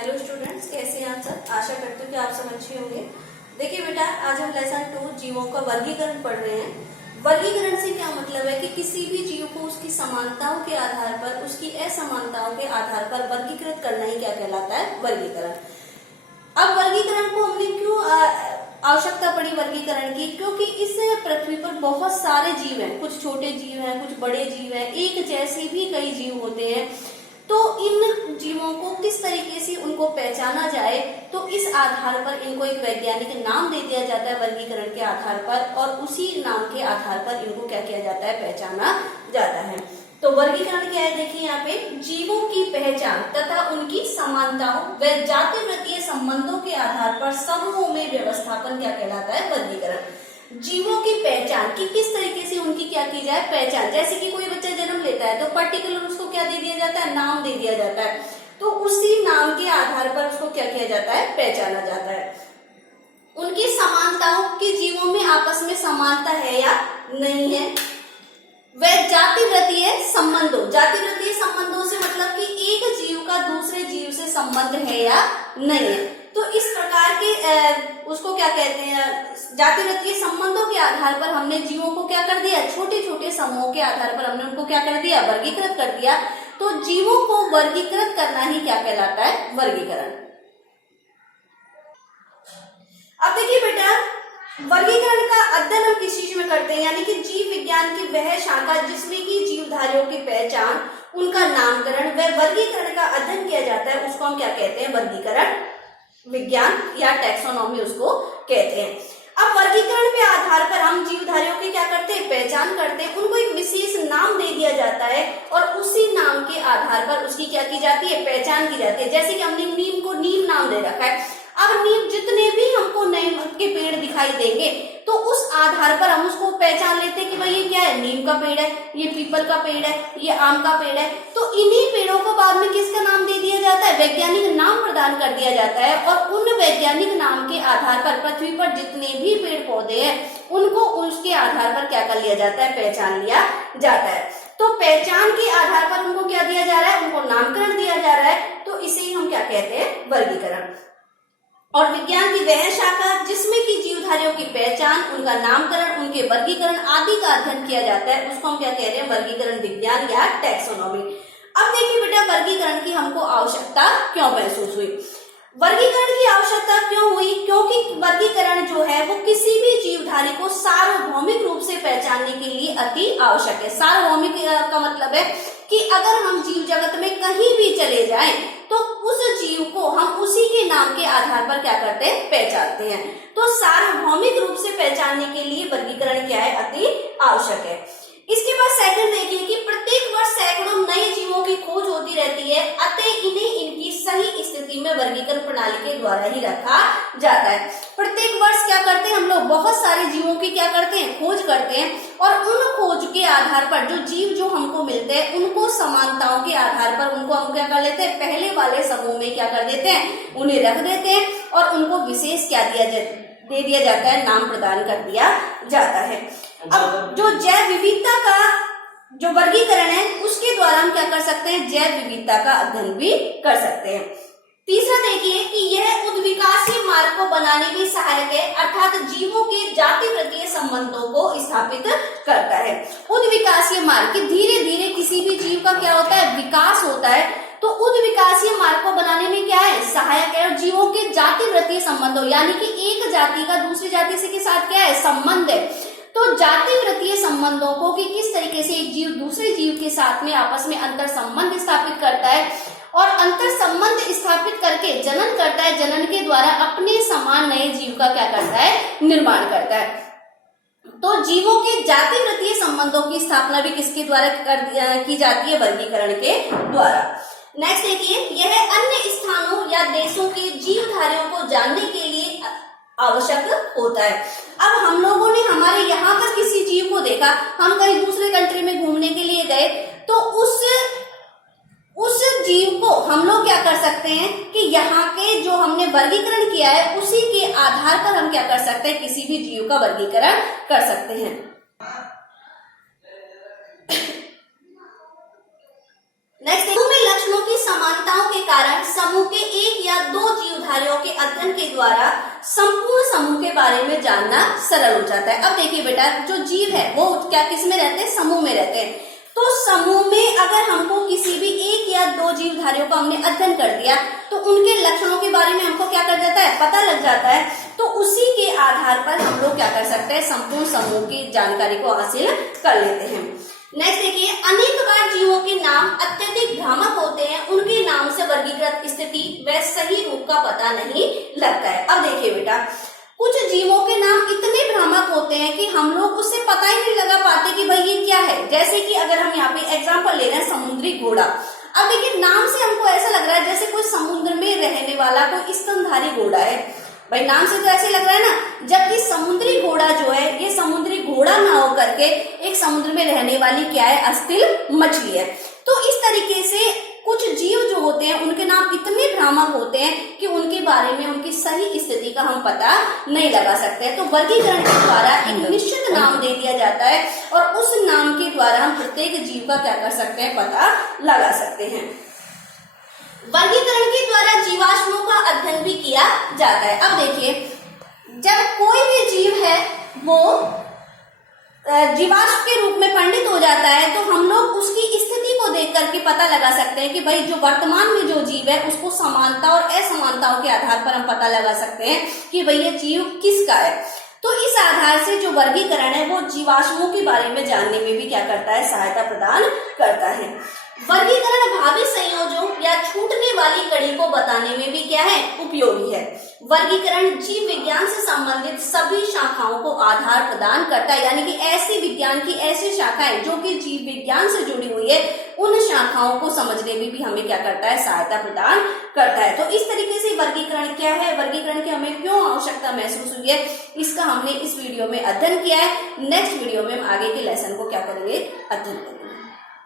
Hello students, कैसे हैं आप सब। आशा करती हूँ कि आप सब अच्छे होंगे। देखिए बेटा, आज हम लेसन 2 जीवों का वर्गीकरण पढ़ रहे हैं। वर्गीकरण से क्या मतलब है कि किसी भी जीव को उसकी समानताओं के आधार पर, उसकी असमानताओं के आधार पर वर्गीकृत करना ही क्या कहलाता है, वर्गीकरण। अब वर्गीकरण को हमने क्यों आवश्यकता पड़ी वर्गीकरण की, क्योंकि इस पृथ्वी पर बहुत सारे जीव हैं, कुछ छोटे जीव हैं, कुछ बड़े जीव हैं, एक जैसे भी कई जीव होते हैं। तो इन जीवों को किस तरीके से उनको पहचाना जाए, तो इस आधार पर इनको एक वैज्ञानिक नाम दे दिया जाता है वर्गीकरण के आधार पर, और उसी नाम के आधार पर इनको क्या किया जाता है, पहचाना जाता है। तो वर्गीकरण क्या है, देखिए यहाँ पे जीवों की पहचान तथा उनकी समानताओं व जातिवृत्तीय संबंधों के आधार पर समूहों में व्यवस्थापन क्या कहलाता है, वर्गीकरण। जीवों की पहचान कि किस तरीके से उनकी क्या की जाए, पहचान। जैसे कि कोई बच्चा जन्म लेता है तो पर्टिकुलर उसको क्या दे दिया जाता है, नाम दे दिया जाता है। तो उसी नाम के आधार पर उसको क्या किया जाता है, पहचाना जाता है। उनकी समानताओं के जीवों में आपस में समानता है या नहीं है। वह जातिवृत्तीय संबंधों, जातिवृत्तीय संबंधों से मतलब कि एक जीव का दूसरे जीव से संबंध है या नहीं है। तो इस प्रकार के उसको क्या कहते हैं, जातिवृत्तीय संबंधों के आधार पर हमने जीवों को क्या कर दिया, छोटे छोटे समूहों के आधार पर हमने उनको क्या कर दिया, वर्गीकृत कर दिया। तो जीवों को वर्गीकृत करना ही क्या कहलाता है, वर्गीकरण। अब देखिए बेटा, वर्गीकरण का अध्ययन हम किस चीज में करते हैं, यानी कि जीव विज्ञान की वह शाखा जिसमें कि जीवधारियों की पहचान, उनका नामकरण व वर्गीकरण का अध्ययन किया जाता है, उसको हम क्या कहते हैं, वर्गीकरण विज्ञान या टैक्सोनॉमी उसको कहते हैं। अब वर्गीकरण के आधार पर हम जीवधारियों की क्या करते हैं, पहचान करते हैं, उनको एक विशेष नाम दे दिया जाता है और उसी नाम के आधार पर उसकी क्या की जाती है, पहचान की जाती है। जैसे कि हमने नीम को नीम नाम दे रखा है। अब नीम जितने भी हमको नीम के पेड़ दिखाई देंगे तो उस आधार पर हम उसको पहचान लेते हैं कि भाई ये क्या है, नीम का पेड़ है, ये पीपल का पेड़ है, ये आम का पेड़ है। तो इन्हीं पेड़ों को बाद में किसका नाम दे दिया जाता है, वैज्ञानिक नाम प्रदान कर दिया जाता है। और उन वैज्ञानिक नाम के आधार पर पृथ्वी पर जितने भी पेड़ पौधे हैं उनको उसके आधार पर क्या कर लिया जाता है, पहचान लिया जाता है। तो पहचान के आधार पर उनको क्या दिया जा रहा है, उनको नामकरण दिया जा रहा है। तो इसे ही हम क्या कहते हैं, वर्गीकरण। और विज्ञान की वह शाखा जिसमें कि जीवधारियों की पहचान, उनका नामकरण, उनके वर्गीकरण आदि का अध्ययन किया जाता है, उसको हम क्या कह रहे हैं, वर्गीकरण विज्ञान या टैक्सोनॉमी। अब देखिए बेटा, वर्गीकरण की हमको आवश्यकता क्यों महसूस हुई। वर्गीकरण की आवश्यकता क्यों हुई, क्योंकि वर्गीकरण जो है वो किसी भी जीवधारी को सार्वभौमिक रूप से पहचानने के लिए अति आवश्यक है। सार्वभौमिक का मतलब है कि अगर हम जीव जगत में कहीं भी चले जाएं तो उस जीव को हम उसी के नाम के आधार पर क्या करते हैं, पहचानते हैं। तो सार्वभौमिक रूप से पहचानने के लिए वर्गीकरण क्या है, अति आवश्यक है। इसके बाद सेकंड देखिए कि प्रत्येक वर्ष सैकड़ों नए जीवों की खोज होती रहती है, अतः इन्हें इनकी सही स्थिति में वर्गीकरण प्रणाली के द्वारा ही रखा जाता है। प्रत्येक वर्ष क्या करते हैं हम लोग, बहुत सारे जीवों की क्या करते हैं, खोज करते हैं, और उन खोज के आधार पर जो जीव जो हमको मिलते हैं उनको समानताओं के आधार पर उनको हम क्या कर लेते हैं, पहले वाले समूह में क्या कर देते हैं, उन्हें रख देते हैं और उनको विशेष क्या दे दिया जाता है, नाम प्रदान कर दिया जाता है। अब जो जैव विविधता का जो वर्गीकरण है उसके द्वारा हम क्या कर सकते हैं, जैव विविधता का अध्ययन भी कर सकते हैं। तीसरा देखिए कि यह उद्विकासीय मार्ग को बनाने में सहायक है, अर्थात जीवों के जातिवृत्तीय संबंधों को स्थापित करता है। उद्विकासीय मार्ग कि धीरे धीरे किसी भी जीव का क्या होता है, विकास होता है। तो उद्विकासीय मार्ग को बनाने में क्या है, सहायक है। और जीवों के जातिवृत्तीय संबंधों यानी कि एक जाति का दूसरी जाति से के साथ क्या है, संबंध है। तो जातिवृत्तीय संबंधों को कि किस तरीके से एक जीव दूसरे जीव के साथ में आपस में अंतर संबंध स्थापित करता है और अंतर संबंध स्थापित करके जनन करता है, जनन के द्वारा अपने समान नए जीव का क्या करता है, निर्माण करता है। तो जीवों के जातिवृत्तीय संबंधों की स्थापना भी किसके द्वारा की जाती है, वर्गीकरण के द्वारा। नेक्स्ट देखिए, यह अन्य स्थानों या देशों के जीवधारियों को जानने के लिए आवश्यक होता है। अब हम लोगों ने हमारे यहाँ पर किसी जीव को देखा, हम कहीं दूसरे कंट्री में घूमने के लिए गए, तो उस जीव को हम लोग क्या कर सकते हैं कि यहाँ के जो हमने वर्गीकरण किया है उसी के आधार पर हम क्या कर सकते हैं, किसी भी जीव का वर्गीकरण कर सकते हैं। नेक्स्ट, लक्षणों की समानता समानताओं के कारण समूह के एक या दो जीवधारियों के अध्ययन के द्वारा संपूर्ण समूह के बारे में जानना सरल हो जाता है। अब देखिए बेटा, जो जीव है वो क्या किस में रहते हैं? समूह में रहते हैं। तो समूह में अगर हमको किसी भी एक या दो जीवधारियों का हमने अध्ययन कर दिया तो उनके लक्षणों के बारे में हमको क्या कर जाता है? पता लग जाता है। तो उसी के आधार पर हम लोग क्या कर सकते हैं? संपूर्ण समूह की जानकारी को हासिल कर लेते हैं। नेक्स्ट देखिए, अनेक बार जीवों के नाम अत्यधिक भ्रामक होते हैं, उनके नाम से वर्गीकृत स्थिति व सही रूप का पता नहीं लगता है। अब देखिए बेटा, कुछ जीवों के नाम इतने भ्रामक होते हैं कि हम लोग उससे पता ही नहीं लगा पाते कि भाई ये क्या है। जैसे कि अगर हम यहाँ पे एग्जांपल ले रहे हैं समुद्री घोड़ा। अब देखिए, नाम से हमको ऐसा लग रहा है जैसे कोई समुद्र में रहने वाला कोई स्तनधारी घोड़ा है। भाई नाम से तो ऐसे लग रहा है ना, जबकि समुद्री घोड़ा जो है ये समुद्री घोड़ा ना हो करके एक समुद्र में रहने वाली क्या है? अस्थिल मछली है। तो इस तरीके से कुछ जीव जो होते हैं उनके नाम इतने भ्रामक होते हैं कि उनके बारे में उनकी सही स्थिति का हम पता नहीं लगा सकते। तो वर्गीकरण के द्वारा एक निश्चित नाम दे दिया जाता है और उस नाम के द्वारा हम प्रत्येक जीव का क्या कर सकते हैं? पता लगा सकते हैं। वर्गीकरण के द्वारा जीवाश्मों का अध्ययन भी किया जाता है। अब देखिए, जब कोई भी जीव है वो जीवाश्म के रूप में परिणित हो जाता है तो हम लोग उसकी स्थिति को देख करके पता लगा सकते हैं कि भाई जो वर्तमान में जो जीव है उसको समानता और असमानताओं के आधार पर हम पता लगा सकते हैं कि भाई ये जीव किसका है। तो इस आधार से जो वर्गीकरण है वो जीवाश्मों के बारे में जानने में भी क्या करता है? सहायता प्रदान करता है। वर्गीकरण भावी संयोजों या छूटने वाली कड़ी को बताने में भी क्या है? उपयोगी है। वर्गीकरण जीव विज्ञान से संबंधित सभी शाखाओं को आधार प्रदान करता है, यानी कि ऐसी विज्ञान की ऐसी शाखाएं जो कि जीव विज्ञान से जुड़ी हुई है उन शाखाओं को समझने में भी हमें क्या करता है? सहायता प्रदान करता है। तो इस तरीके से वर्गीकरण क्या है, वर्गीकरण की हमें क्यों आवश्यकता महसूस हुई है, इसका हमने इस वीडियो में अध्ययन किया है। नेक्स्ट वीडियो में हम आगे के लेसन को क्या करेंगे? अध्ययन करेंगे।